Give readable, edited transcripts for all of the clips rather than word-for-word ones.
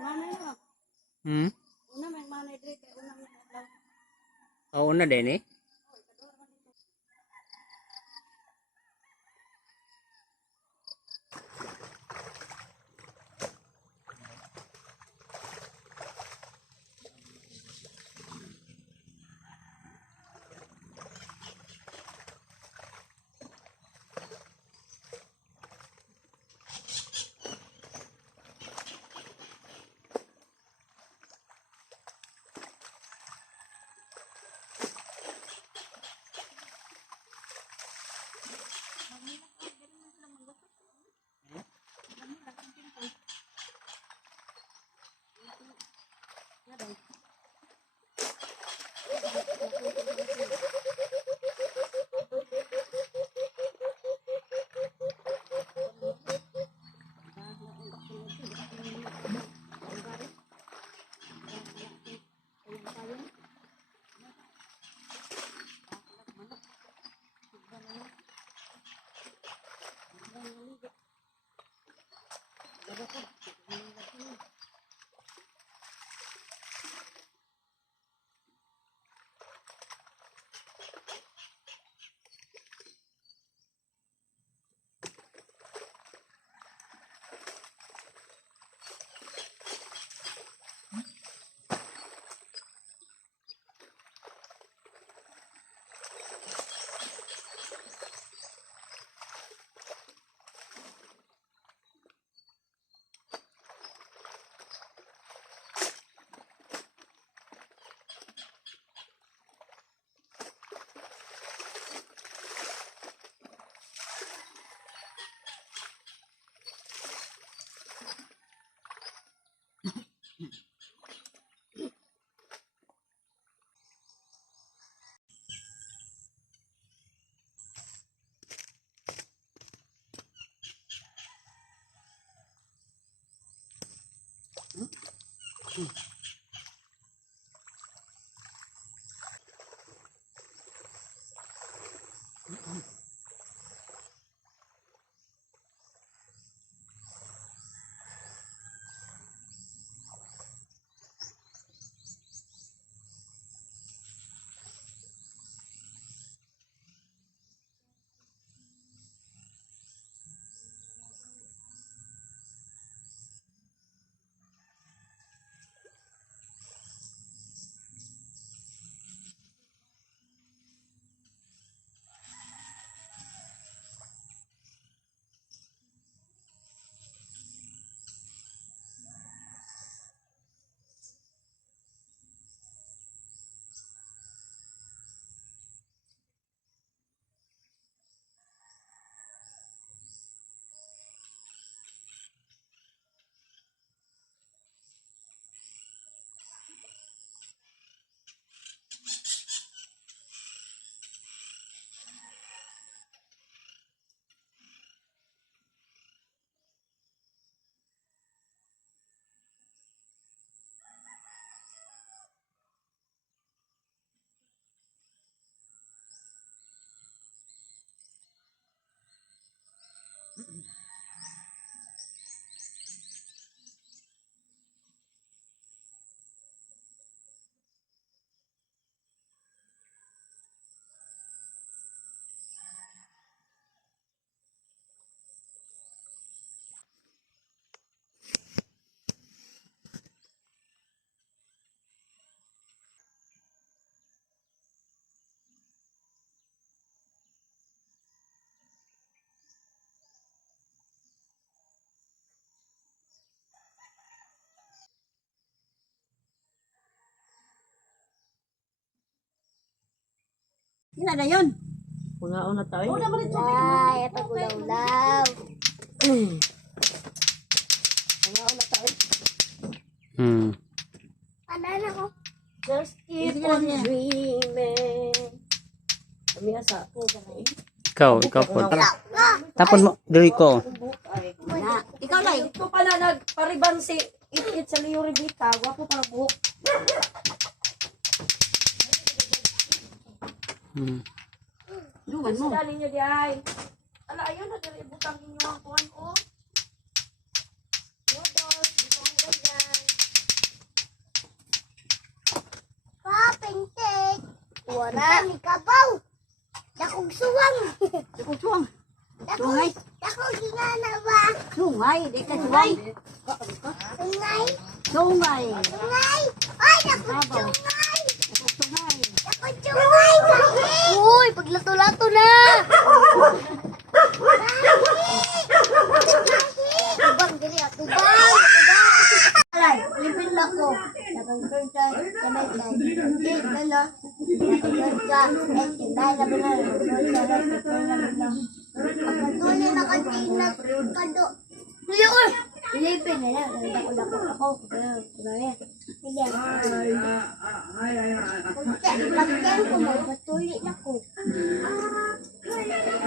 Mana ya? Hmm. Una may mana dre kay una may adlaw. Oh, una din eh. Ina na yun. Pungaon na tayo. Ay, ito gulaw-law. Pungaon na tayo. Hmm. Ano na ko? Just keep on dreaming. Kami asa. Ikaw po. Tapon mo, diri ko. Na, ikaw lang. Ito pala nagpariban si It sa Leo Rivita. Wapo para buhok. Hmm. Duman mo. Dali niyo di ay. Ala, ayun na dali butang ninyo ang kuhan ko. Noodles, dito ang ganyan. Kapintik. Wala. Kami kabaw. Dakong suwang. Dakong suwang. Sungay. Dakong ginana ba? Sungay. Di ka sungay. Sungay. Sungay. Sungay. Ay, dakong sungay. Dakong sungay. Dakong sungay. Uy, paglato-lato na. Tubang diri ah, tubang. Alay, lipin na ko. Nakang sa kamay kay. Tit na. Nakang tinday na bala. Pagkatuli na kanina kado. Uy, lipin na lang. Dako ako. Sige. Sige. Pagkatuli ko magpatuli na ko.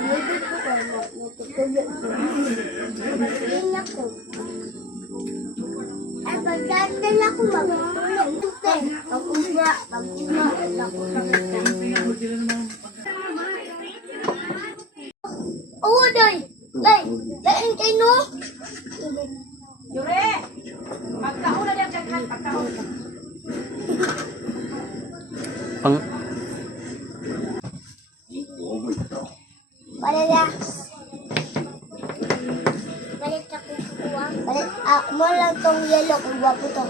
Lipin ko ko. Lipin na ko. Ay, pagdating ako magpatuli. Pag-una. Oh, day! Lain kayo, no? Yure! Pagkaon na lang daghan. Pagkaon. Pang Balik ya. Balik sa kukuha. Balik. Mo lang tong yellow kung wapo to.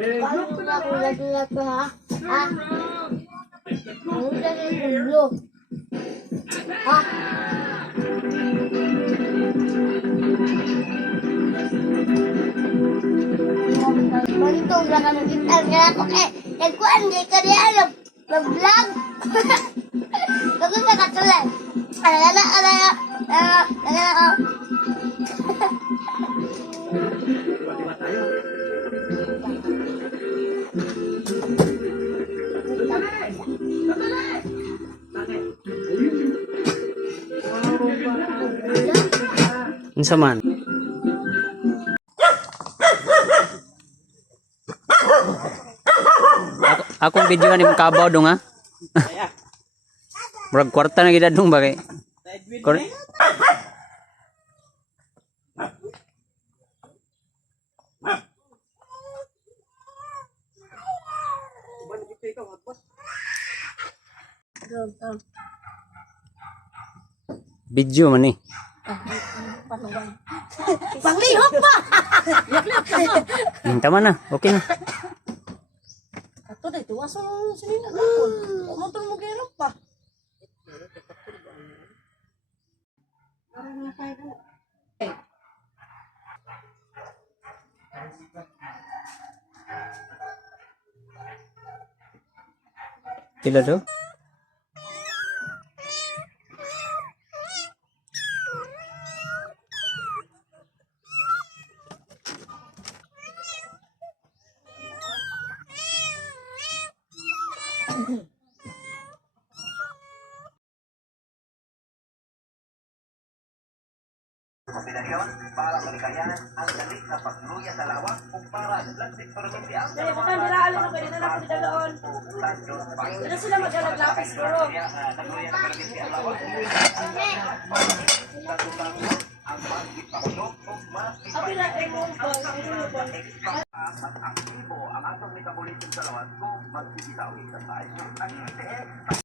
Paano na kung lagi to, ha? Ha? Ano na rin yung blue? Ha? Mantong lang ka nag-gitar nga ako. Nagkuhan, di ka rin alam. Mag-vlog. Bago ka katulan. Alala ako. unsa man? Akong video ni kabaw dong ha. Murag kwarta na gid dong ba kay. Video man ni. Panglihok pa! Tama na, okay na. Ato na ito. Asa na sinila kapon. Kumutong mo kayo pa. Pila do? Kombinasyon para malikayan ang dali na pagluya sa lawa kumpara sa plastic provincial. Dali, bukan nila alam na pwede na lang ako didaloon. Dito sila maglalaglapas bro. Nagluya sa provincial lawa. Ang magpipahulog o Abi na ay mo ba? at aktibo ang atong metabolism sa lawas kung magsisitaw exercise. Ang ITF